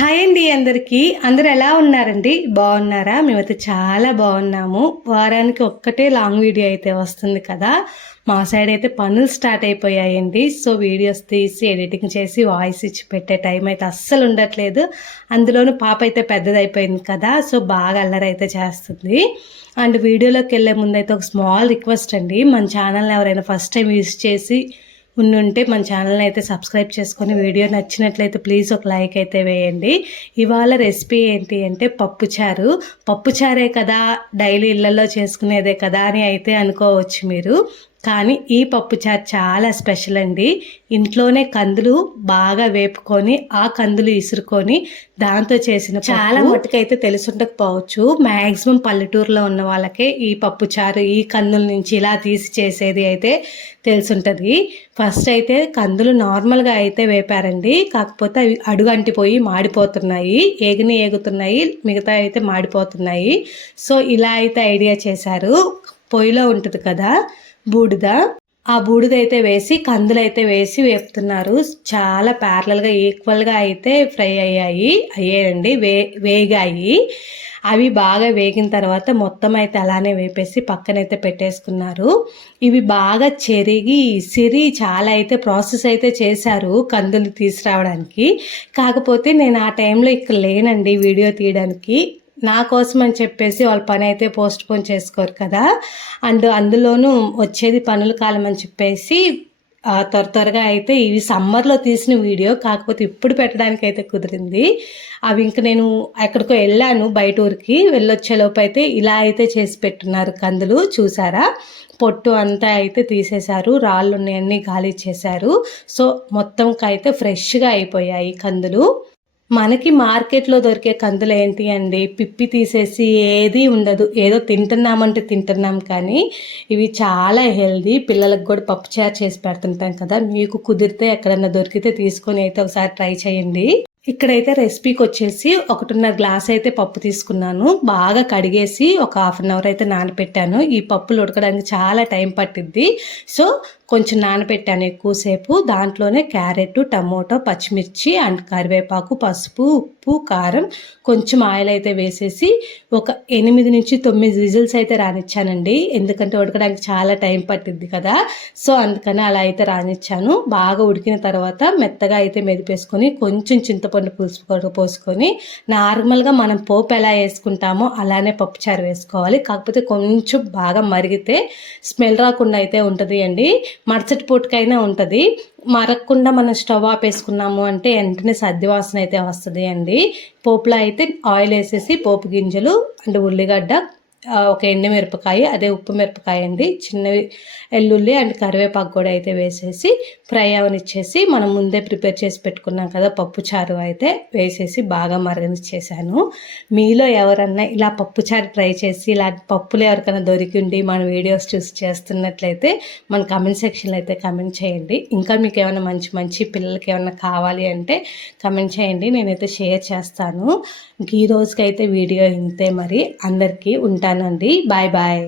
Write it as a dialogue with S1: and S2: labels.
S1: Hi అండి అందరికీ. అందరు ఎలా ఉన్నారండి? బాగున్నారా? మేమైతే చాలా బాగున్నాము. వారానికి ఒక్కటే లాంగ్ వీడియో అయితే వస్తుంది కదా. మా సైడ్ అయితే పనులు స్టార్ట్ అయిపోయాయండి. సో వీడియోస్ తీసి ఎడిటింగ్ చేసి వాయిస్ ఇచ్చి పెట్టే టైం అయితే అస్సలు ఉండట్లేదు. అందులోనూ పాప అయితే పెద్దదైపోయింది కదా. సో బాగా అల్లరి అయితే చేస్తుంది. అండ్ వీడియోలోకి వెళ్ళే ముందు అయితే ఒక స్మాల్ రిక్వెస్ట్ అండి. మన ఛానల్ని ఎవరైనా ఫస్ట్ టైం యూస్ చేసి ఉంటే మన ఛానల్ని అయితే సబ్స్క్రైబ్ చేసుకొని వీడియో నచ్చినట్లయితే ప్లీజ్ ఒక లైక్ అయితే వేయండి. ఇవాళ రెసిపీ ఏంటి అంటే పప్పుచారు పప్పుచారే కదా డైలీ ఇళ్ళలో చేసుకునేదే కదా అని అయితే అనుకోవచ్చు మీరు. కానీ ఈ పప్పుచారు చాలా స్పెషల్ అండి. ఇంట్లోనే కందులు బాగా వేపుకొని ఆ కందులు ఇసురుకొని దాంతో చేసిన చాలా మట్టుకైతే తెలుసుండకపోవచ్చు. మ్యాక్సిమం పల్లెటూరులో ఉన్న వాళ్ళకే ఈ పప్పుచారు ఈ కందుల నుంచి ఇలా తీసి చేసేది అయితే తెలుసుంటుంది. ఫస్ట్ అయితే కందులు నార్మల్గా అయితే వేపారండి. కాకపోతే అవి అడుగంటిపోయి మాడిపోతున్నాయి. ఏగిని ఏగుతున్నాయి మిగతా అయితే మాడిపోతున్నాయి. సో ఇలా అయితే ఐడియా చేశారు. పొయ్యిలో ఉంటుంది కదా. బూడిద. ఆ బూడిద అయితే వేసి కందులు అయితే వేసి వేపుతున్నారు. చాలా ప్యారలల్గా ఈక్వల్గా అయితే ఫ్రై అయ్యాయి. అయ్యాయండి వే వేగాయి. అవి బాగా వేగిన తర్వాత మొత్తం అయితే అలానే వేపేసి పక్కనైతే పెట్టేసుకున్నారు. ఇవి బాగా చెరిగి సిరి చాలా అయితే ప్రాసెస్ అయితే చేశారు కందులు తీసుకురావడానికి. కాకపోతే నేను ఆ టైంలో ఇక్కడ లేనండి వీడియో తీయడానికి. నా కోసం అని చెప్పేసి వాళ్ళ పని అయితే పోస్ట్ పోన్ చేసుకోరు కదా. అండ్ అందులోనూ వచ్చేది పనుల కాలం అని చెప్పేసి త్వర త్వరగా అయితే ఇవి సమ్మర్లో తీసిన వీడియో కాకపోతే ఇప్పుడు పెట్టడానికి అయితే కుదిరింది. అవి ఇంక నేను ఎక్కడికో వెళ్ళాను బయట ఊరికి వెళ్ళొచ్చేలోపు అయితే ఇలా అయితే చేసి పెట్టున్నారు కందులు చూసారా? పొట్టు అంతా అయితే తీసేశారు రాళ్ళు ఉన్నాయన్నీ గాలి చేశారు. సో మొత్తంకి అయితే ఫ్రెష్గా అయిపోయాయి కందులు. మనకి మార్కెట్లో దొరికే కందులు ఏంటి అండి? పిప్పి తీసేసి ఏది ఉండదు. ఏదో తింటున్నామంటే తింటున్నాం కానీ ఇవి చాలా హెల్దీ పిల్లలకు కూడా పప్పుచారు చేసి పెడుతుంటాం కదా. మీకు కుదిరితే ఎక్కడన్నా దొరికితే తీసుకొని అయితే ఒకసారి ట్రై చేయండి. ఇక్కడైతే రెసిపీకి వచ్చేసి ఒకటిన్నర గ్లాస్ అయితే పప్పు తీసుకున్నాను. బాగా కడిగేసి ఒక హాఫ్ అన్ అవర్ అయితే నానపెట్టాను. ఈ పప్పులు ఉడకడానికి చాలా టైం పట్టిద్ది. సో కొంచెం నానబెట్టాను ఎక్కువసేపు. దాంట్లోనే క్యారెట్ టమోటో పచ్చిమిర్చి అండ్ కరివేపాకు పసుపు ఉప్పు కారం కొంచెం ఆయిల్ అయితే వేసేసి ఒక ఎనిమిది నుంచి తొమ్మిది విజిల్స్ అయితే రానిచ్చానండి. ఎందుకంటే ఉడకడానికి చాలా టైం పట్టింది కదా. సో అందుకని అలా అయితే రానిచ్చాను. బాగా ఉడికిన తర్వాత మెత్తగా అయితే మెదిపేసుకొని కొంచెం చింతపండు పులుసు పోసుకొని నార్మల్గా మనం పోపు ఎలా వేసుకుంటామో అలానే పప్పుచారు వేసుకోవాలి. కాకపోతే కొంచెం బాగా మరిగితే స్మెల్ రాకుండా అయితే ఉంటుంది అండి. మరుసటి పూటకైనా ఉంటుంది. మరక్కుండా మనం స్టవ్ ఆపేసుకున్నాము అంటే వెంటనే సద్ది వాసన అయితే వస్తుంది అండి. పోపులో అయితే ఆయిల్ వేసేసి పోపు గింజలు అండ్ ఉల్లిగడ్డ ఒక ఎండుమిరపకాయ అదే ఉప్పు మిరపకాయ అండి. చిన్నవి ఎల్లుల్లి అండ్ కరివేపాకు కూడా అయితే వేసేసి ఫ్రై అవనిచ్చేసి మనం ముందే ప్రిపేర్ చేసి పెట్టుకున్నాం కదా పప్పు చారు అయితే వేసేసి బాగా మరగనిచ్చేసాను. మీలో ఎవరన్నా ఇలా పప్పు చారు ట్రై చేసి ఇలాంటి పప్పులు ఎవరికైనా దొరికి ఉండి మన వీడియోస్ చూసి చేస్తున్నట్లయితే మన కమెంట్ సెక్షన్లో అయితే కమెంట్ చేయండి. ఇంకా మీకు ఏమైనా మంచి మంచి పిల్లలకి ఏమైనా కావాలి అంటే కమెంట్ చేయండి. నేనైతే షేర్ చేస్తాను. ఈ రోజుకైతే వీడియో ఇంతే మరి. అందరికీ ఉంటాను. ఉంటానండి బాయ్ బాయ్